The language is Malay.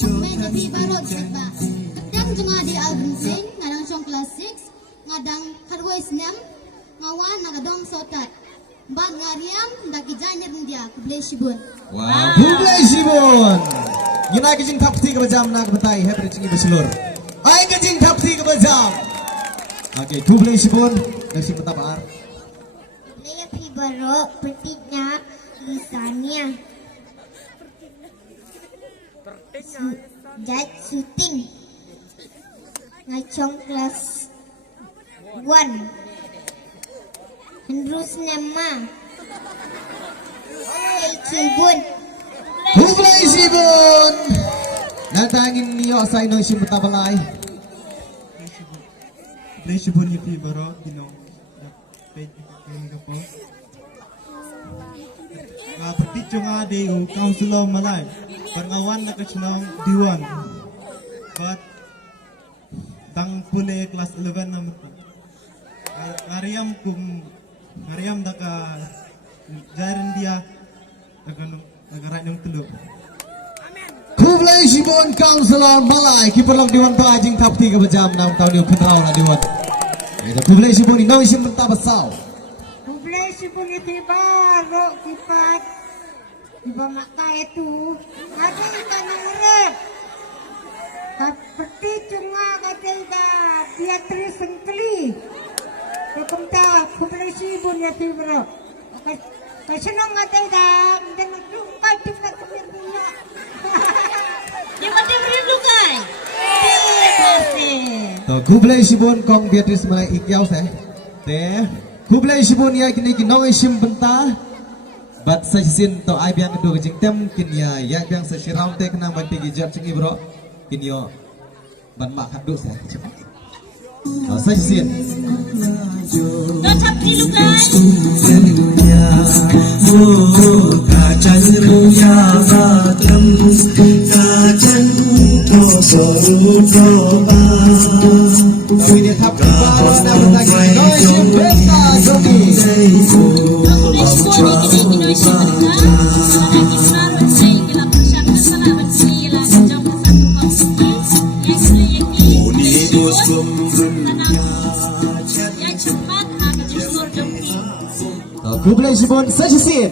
Meja di barot seba. Kadang cuma di album sing, ngadang song klasik, ngadang harway senam, ngawan nagadong sotat. Bang ngariam daki janyer dia kublai sibun. Wow, kublai sibun. Gina kijing tapti ke bajam nak betai hebri cingi beselur. Ai kijing tapti ke bajam. Oke, kublai sibun dari si petapar. Kublai api barok petinya lisannya. Jat syuting ngacong kelas 1 Hendrus nama Cibun Kublai sibun. Natangin niyo sa inong si petabalay. Kublai sibun yapi barok dino. Pwede ka po. Pertityo nga di o kaunsulo malay. Pangawan na kasinong diwan. But tang pule kelas 11 naman. Ngariam da ka jaran dia nagarat ng tulo. Kublai sibun Councilor Malay kiper lok diwan pa ajing tapti ke bajam nam tahun ni kenal na diwan. Itu kublai sibun inong isim mentabasau. Kublai sibun itu baru kipat iba maka itu ada ikan urip seperti cuma kata ida Beatrice Sengkeli kekumta kublai sibun ya bro kesenang kata ida dengan lupa tingkat kemirnya Yang penting rindu kai. To kublai sibun kong Beatrice Malay ikyau se. Te kublai sibun ya kini kinong isim benta. Bat sa sin to ay biang do jing tem kin ya biang sa sirau te kena ban pigi jar cingi bro. Kin yo ban mak hadu sa. Sa sin. Tetap rindu kai. Kacang ruya batam kacang tosoru doba Ini tap bawa na lagi no isim benta zogi. Kublai sibun sa sin.